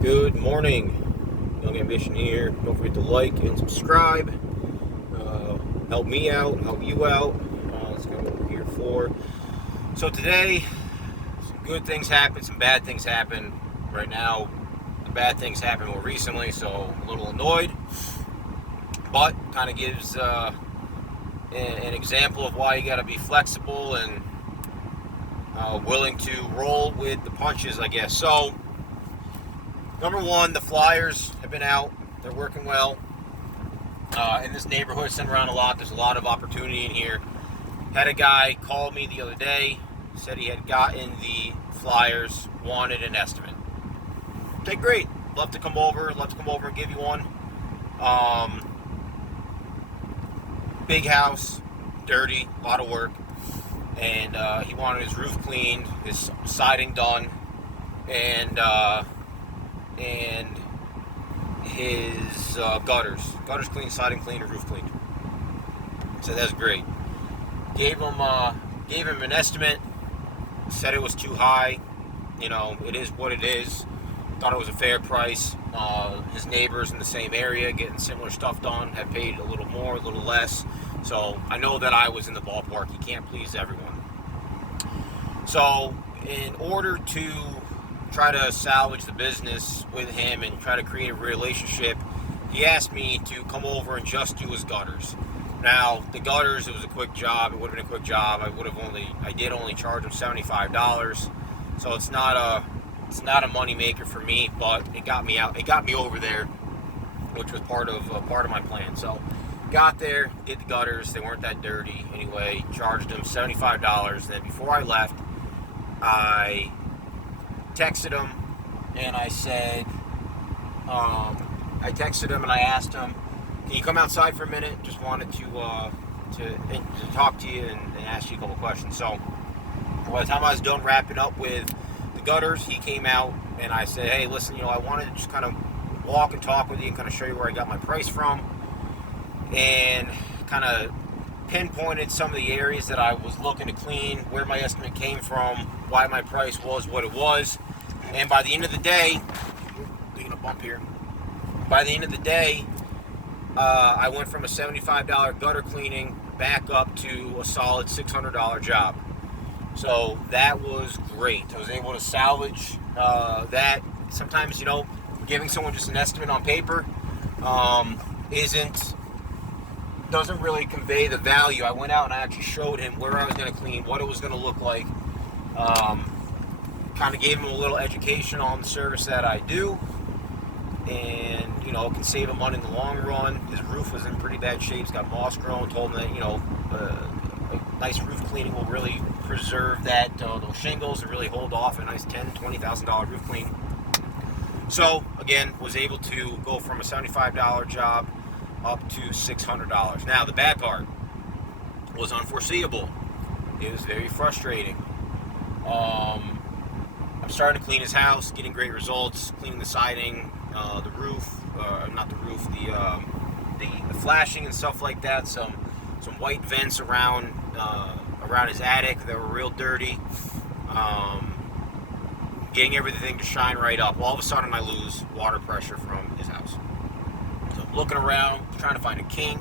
Good morning, Young Ambition here. Don't forget to like and subscribe. Help me out, help you out. That's kind of what we're here for. So today, some good things happen, some bad things happen. Right now, the bad things happen more recently, so I'm a little annoyed. But kind of gives an example of why you got to be flexible and willing to roll with the punches, I guess. So, number one, the flyers have been out. They're working well. In this neighborhood, sent around a lot. There's a lot of opportunity in here. Had a guy call me the other day, said he had gotten the flyers, wanted an estimate. Okay, great. Love to come over and give you one. Big house, dirty, a lot of work. And he wanted his roof cleaned, his siding done, and his gutters cleaned, siding cleaned, and roof cleaned. So that's great. Gave him an estimate. Said it was too high. You know, it is what it is. Thought it was a fair price. His neighbors in the same area getting similar stuff done have paid a little more, a little less. So I know that I was in the ballpark. You can't please everyone. So in order to try to salvage the business with him and try to create a relationship, he asked me to come over and just do his gutters. Now, the gutters, it was a quick job. It would have been a quick job. I did only charge him $75. So it's not a money maker for me, but it got me out. It got me over there, which was part of my plan. So got there, did the gutters. They weren't that dirty anyway. Charged him $75. Then before I left, I texted him and I said, I asked him, can you come outside for a minute? Just wanted to talk to you and ask you a couple questions. So by the time I was done wrapping up with the gutters, he came out and I said, hey, listen, I wanted to just kind of walk and talk with you and kind of show you where I got my price from, and kind of pinpointed some of the areas that I was looking to clean, where my estimate came from, why my price was what it was. And by the end of the day, taking a bump here, by the end of the day, I went from a $75 gutter cleaning back up to a solid $600 job. So that was great. I was able to salvage that. Sometimes, giving someone just an estimate on paper doesn't really convey the value. I went out and I actually showed him where I was going to clean, what it was going to look like. Kind of gave him a little education on the service that I do, and it can save him money in the long run. His roof was in pretty bad shape. It's got moss growing. Told him that a nice roof cleaning will really preserve those shingles and really hold off a nice $10,000 to $20,000 roof clean. So again, was able to go from a $75 job up to $600. Now the bad part was unforeseeable. It was very frustrating. I'm starting to clean his house, getting great results, cleaning the siding, the roof, not the roof, the flashing and stuff like that. Some white vents around his attic that were real dirty. Getting everything to shine right up. All of a sudden, I lose water pressure from his house. So I'm looking around, trying to find a kink.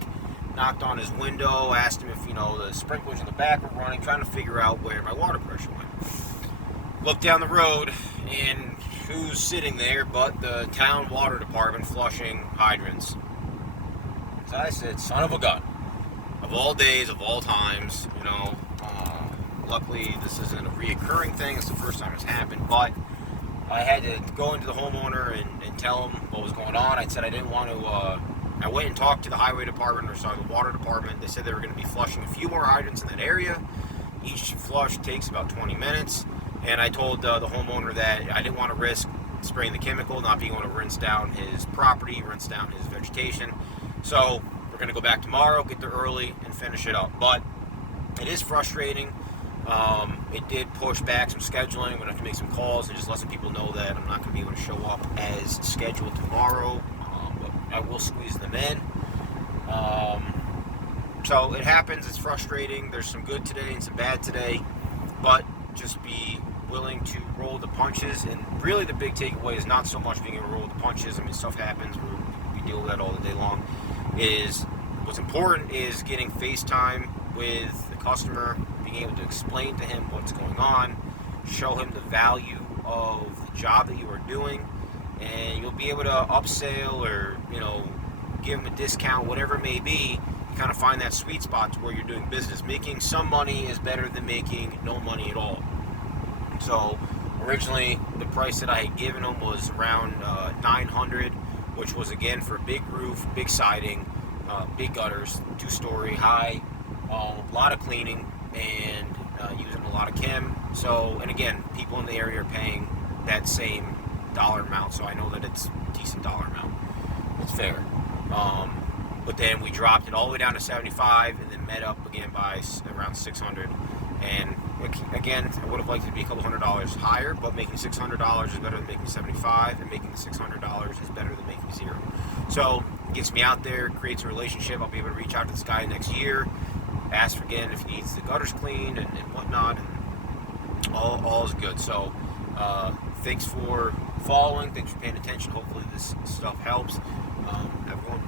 Knocked on his window, asked him if the sprinklers in the back were running, trying to figure out where my water pressure went. Looked down the road, and who's sitting there but the town water department flushing hydrants. So I said, son of a gun. Of all days, of all times, luckily this isn't a reoccurring thing. It's the first time it's happened, but I had to go into the homeowner and tell him what was going on. I said I didn't want to, I went and talked to the highway department, the water department. They said they were going to be flushing a few more hydrants in that area. Each flush takes about 20 minutes. And I told the homeowner that I didn't want to risk spraying the chemical, not being able to rinse down his property, rinse down his vegetation. So we're going to go back tomorrow, get there early, and finish it up. But it is frustrating. It did push back some scheduling. We're going to have to make some calls and just let some people know that I'm not going to be able to show up as scheduled tomorrow. But I will squeeze them in. So it happens. It's frustrating. There's some good today and some bad today. But just be willing to roll the punches. And really the big takeaway is not so much being able to roll the punches. I mean, stuff happens, we deal with that all the day long. Is what's important is getting FaceTime with the customer, being able to explain to him what's going on, show him the value of the job that you are doing, and you'll be able to upsell or, you know, give him a discount, whatever it may be. You kind of find that sweet spot to where you're doing business. Making some money is better than making no money at all. So originally the price that I had given him was around $900, which was again for a big roof, big siding, big gutters, 2-story high, a lot of cleaning, and using a lot of chem. So, and again, people in the area are paying that same dollar amount, so I know that it's a decent dollar amount. It's fair. But then we dropped it all the way down to 75, and then met up again by around 600. And again, I would have liked it to be a couple $100 higher, but making $600 is better than making 75, and making the $600 is better than making 0. So it gets me out there, creates a relationship. I'll be able to reach out to this guy next year, ask again if he needs the gutters cleaned and whatnot, and all is good. So thanks for following, thanks for paying attention. Hopefully this stuff helps. Everyone